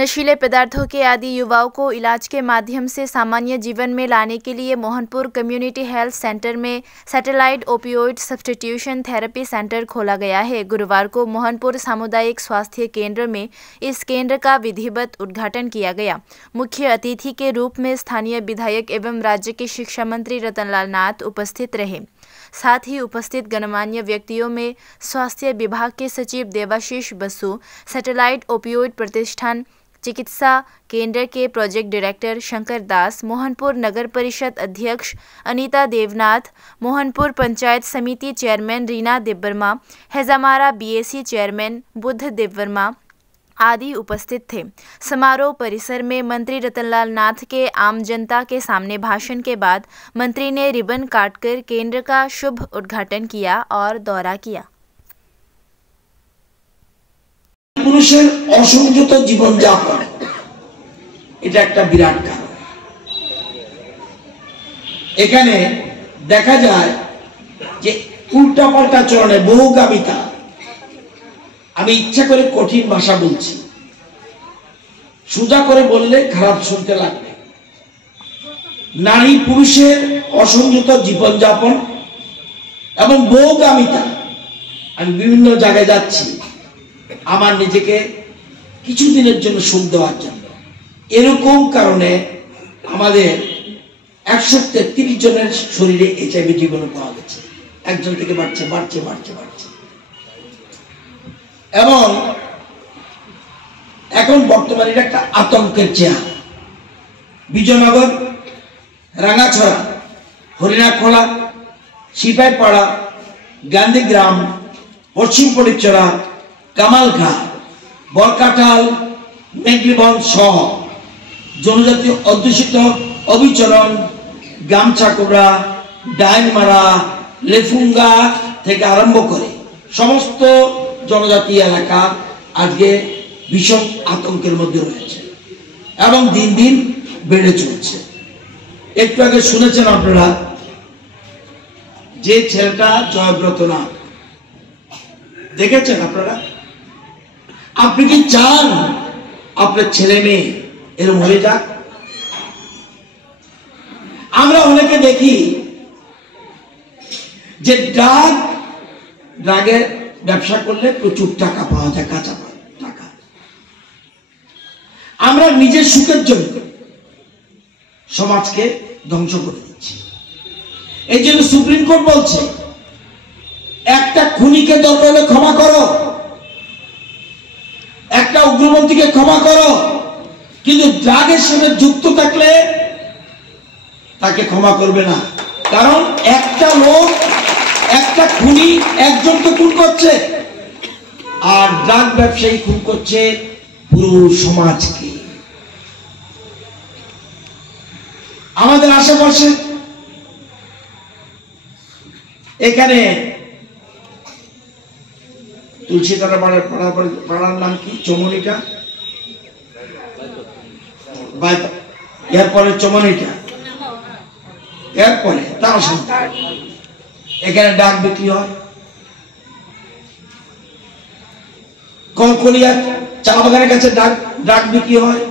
नशीले पदार्थों के आदि युवाओं को इलाज के माध्यम से सामान्य जीवन में लाने के लिए मोहनपुर कम्युनिटी हेल्थ सेंटर में satellite opioid substitution therapy centre खोला गया है। गुरुवार को मोहनपुर सामुदायिक स्वास्थ्य केंद्र में इस केंद्र का विधिवत उद्घाटन किया गया। मुख्य अतिथि के रूप में स्थानीय विधायक एवं राज्य के शिक्षा मंत्री रतनलाल नाथ उपस्थित रहे। साथ ही उपस्थित गणमान्य व्यक्तियों में स्वास्थ्य विभाग के सचिव देवाशीष बसु, सैटेलाइट ओपियोइड प्रतिष्ठान चिकित्सा केंद्र के प्रोजेक्ट डायरेक्टर शंकर दास, मोहनपुर नगर परिषद अध्यक्ष अनीता देवनाथ, मोहनपुर पंचायत समिति chairman Rina Debbarma, Hezamara BAC chairman Buddha Debbarma आदि उपस्थित थे। समारोह परिसर में मंत्री रतनलाल नाथ के आम जनता के सामने भाषण के बाद मंत्री ने रिबन काटकर केंद्र का शुभ उद्घाटन किया और दौरा किया। পুরুষের অসংযত জীবনযাপন এটা একটা বিরাট কারণ। এখানে দেখা যায় যে উল্টাপাল্টা চলনে বহুগামিতা, আমি ইচ্ছা করে কঠিন ভাষা বলছি, সোজা করে বললে খারাপ শুনতে লাগবে। নারী পুরুষের অসংযত জীবনযাপন এবং বহুগামিতা, আমি বিভিন্ন জায়গায় যাচ্ছি আমার নিজেকে কিছুদিনের জন্য সুখ দেওয়ার জন্য। এরকম কারণে আমাদের 133 জনের শরীরে এইচআইভি জীবাণু পাওয়া গেছে। একজন থেকে বাড়ছে বাড়ছে বাড়ছে বাড়ছে এবং এখন বর্তমানে একটা আতঙ্কের চেহারা। বিজয়নগর, রাঙ্গাছড়া, হরিণাখোলা, সিপাহীপাড়া, গান্ধীগ্রাম, পশ্চিম পরিচরা, কামালঘাট, বরকাটাল, মেঘলিবন সহ জনজাতি অধ্যুষিত অবিচরণ, গামছাকুড়া, ডাইনমারা, লেফুঙ্গা থেকে আরম্ভ করে সমস্ত জনজাতি এলাকা আজকে ভীষণ আতঙ্কের মধ্যে রয়েছে এবং দিন দিন বেড়ে চলছে। একটু আগে শুনেছেন আপনারা যে ছেলেটা জয়ব্রত নাথ, দেখেছেন আপনারা? আপনি কি চান আপনার ছেলে মেয়ে এরকম হয়ে যাক? আমরা অনেকে দেখি যে ড্রাগের ব্যবসা করলে প্রচুর টাকা পাওয়া যায়, কাঁচা টাকা। আমরা নিজের সুখের জন্য সমাজকে ধ্বংস করে দিচ্ছি। এই জন্য সুপ্রিম কোর্ট বলছে একটা খুনিকে দরকার হলে ক্ষমা করো, একটা উগ্রপন্থীকে ক্ষমা করো, কিন্তু ড্রাগের সাথে যুক্ত থাকলে তাকে ক্ষমা করবে না। কারণ একটা লোক, একটা খুনি একজনকে খুন করছে আর ড্রাগ ব্যবসায়ী খুন করছে পুরো সমাজকে। আমাদের আশেপাশে এখানে তুলসীতলা পাড়ার নাম কি? চমনিটা, এরপরে চমনিটা, এরপরে তার সাথে এখানে ডাক বিক্রি হয়। কলকলিয়া চা বাগানের কাছে ডাক বিক্রি হয়।